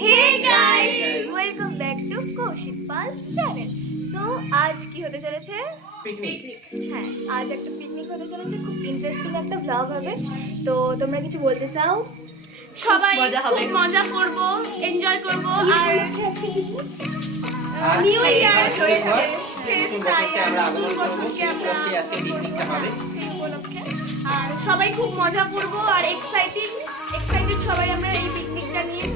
Hey guys welcome back to Koushik Pal's channel so আজ কি হতে চলেছে? পিকনিক হ্যাঁ আজ একটা পিকনিক হতে চলেছে। খুব ইন্টারেস্টিং একটা ব্লগ হবে। তো তোমরা কিছু বলতে চাও? সবাই মজা হবে। মজা করব এনজয় করব আর নিউ ইয়ার শেষ নতুন তাই বছরকে আমরা আগমন নতুন করব। বছরকে সেই আমরা উপলক্ষে আজকে পিকনিকটা হবে। আর সবাই খুব মজা করব আর এক্সাইটিং এক্সাইটেড সবাই আমরা এই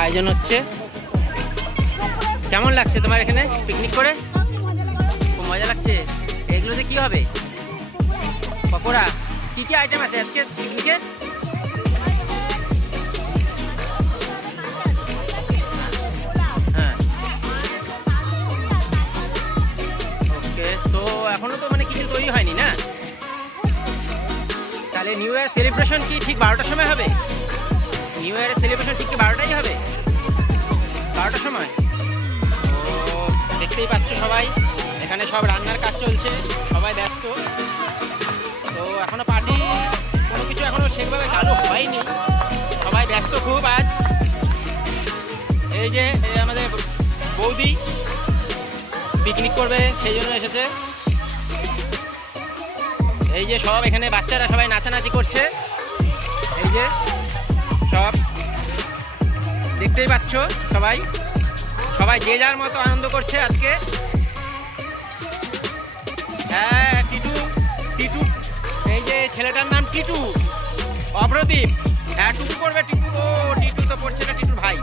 আয়োজন হচ্ছে। কেমন লাগছে তোমার এখানে পিকনিক করে? খুব মজা লাগছে। এগুলোতে কি হবে? পকোড়া? কি কি আইটেম আছে আজকে পিকনিকে হ্যাঁ। তো তো মানে কিছু তৈরি হয়নি না? তাহলে নিউ ইয়ার সেলিব্রেশন কি ঠিক বারোটার সময় হবে? নিউ ইয়ারের সেলিব্রেশন ঠিক কি বারোটাই হবে? বারোটার সময়? ও দেখতেই পাচ্ছ সবাই, এখানে সব রান্নার কাজ চলছে, সবাই ব্যস্ত। তো এখনও পার্টি কোনো কিছু এখনও সেভাবে চালু হয়নি। সবাই ব্যস্ত খুব আজ। এই যে আমাদের বৌদি পিকনিক করবে, সেই জন্য এসেছে। এই যে সব এখানে বাচ্চারা সবাই নাচানাচি করছে। এই যে সব। দেখতেই পাচ্ছ সবাই? সবাই যে যার মতো আনন্দ করছে আজকে। হ্যাঁ টিটু টিটু, এই যে ছেলেটার নাম টিটু, অপ্রদীপ। হ্যাঁ টুটু করবে টিটু ও, টিটু তো পড়ছে না, টিটুর ভাই।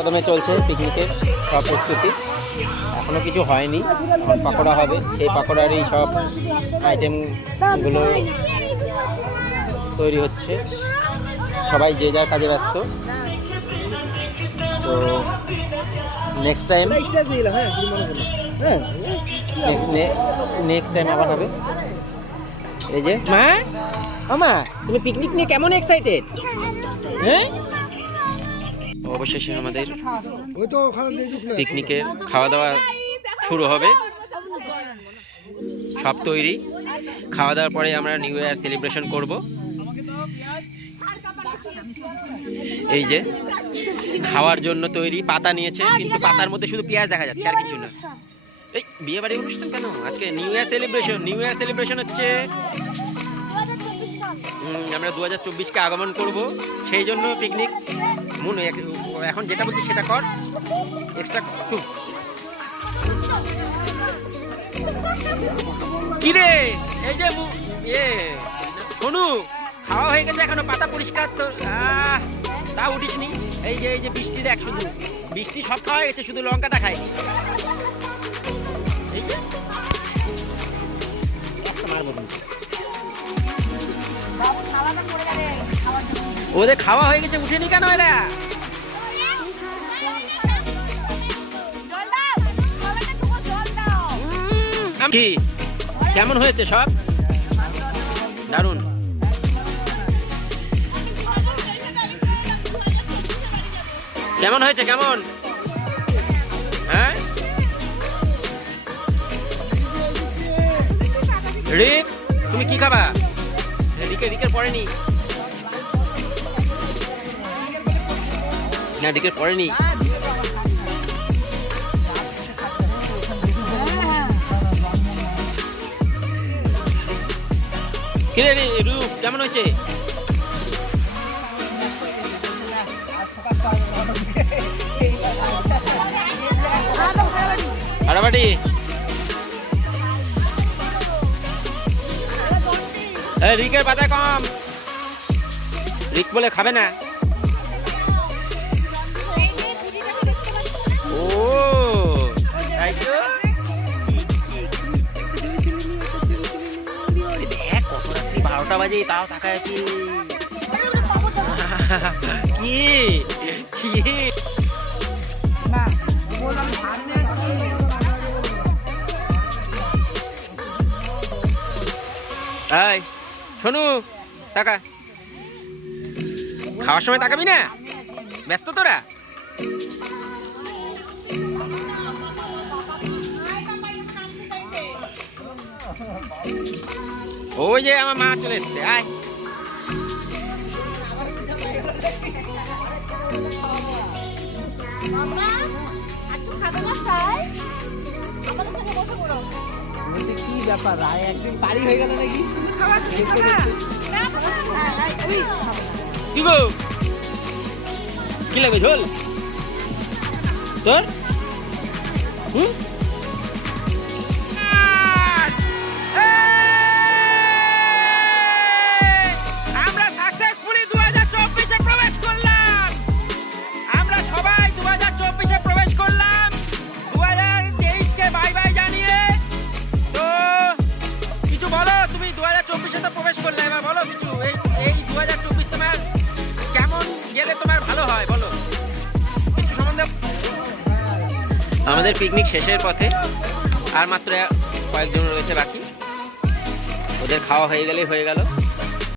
কদমে চলছে পিকনিকের সব প্রস্তুতি। এখনও কিছু হয়নি এখন পাকোড়া হবে। সেই পাকোড়ারই সব আইটেমগুলো তৈরি হচ্ছে। সবাই যে যার কাজে ব্যস্ত। তো নেক্সট টাইম নেক্সট টাইম আবার হবে। এই যে মা? মামা তুমি পিকনিক নিয়ে কেমন এক্সাইটেড হ্যাঁ? অবশেষে আমাদের পিকনিকের খাওয়া দাওয়া শুরু হবে। সব তৈরি। খাওয়া দাওয়ার পরে আমরা নিউ ইয়ার সেলিব্রেশন করব। এই যে খাওয়ার জন্য তৈরি পাতা নিয়েছে কিন্তু পাতার মধ্যে শুধু পেঁয়াজ দেখা যাচ্ছে আর কিছু না। এই বিয়ে বাড়ি অনুষ্ঠান কেন? আজকে new year celebration new year celebration হচ্ছে আমরা দু হাজার চব্বিশকে আগমন করব। সেই জন্য পিকনিক মন এখন যেটা বলছি সেটা কর। এক্সট্রা টু কি রে এই যে এ শোনু খাওয়া হয়ে গেছে এখনও, পাতা পরিষ্কার তো তা উঠিসনি। এই যে এই যে বৃষ্টি দেখ শুধু। বৃষ্টি সব খাওয়া গেছে, শুধু লঙ্কাটা খায়নি এই যে। একটা মারবো ওদের খাওয়া হয়ে গেছে, উঠেনি কেন এরা? কি? কেমন হয়েছে সব? দারুণ কেমন হয়েছে, কেমন? হ্যাঁ? রিক, তুমি কি খাবা? রিকে, রিকের পড়েনি। না, রিকের পড়েনি। কিরে রে রূপ কেমন হয়েছে? হারাবাটি। রিকের পাতা কম। রিক বলে খাবে না। ও। বারোটা বাজে তাও তাকায় আছি কি? শোনু টাকা। খাওয়ার সময় তাকাবি না? ব্যস্ত তোরা? ওই যে আমার মা চলে এসছে আয়। বলছে কি ব্যাপার? রায় একদিন পারি হয়ে গেল নাকি? কি গো? কি লাগবে ঝোল? তোর? হুম? প্রবেশ করলে এবার বলো কিছু এই এই দু হাজার চব্বিশ তোমার কেমন গেলে তোমার ভালো হয়, বলো? কিছু সম্বন্ধে আমাদের পিকনিক শেষের পথে আর মাত্র কয়েকজন রয়েছে বাকি। ওদের খাওয়া হয়ে গেলেই হয়ে গেল।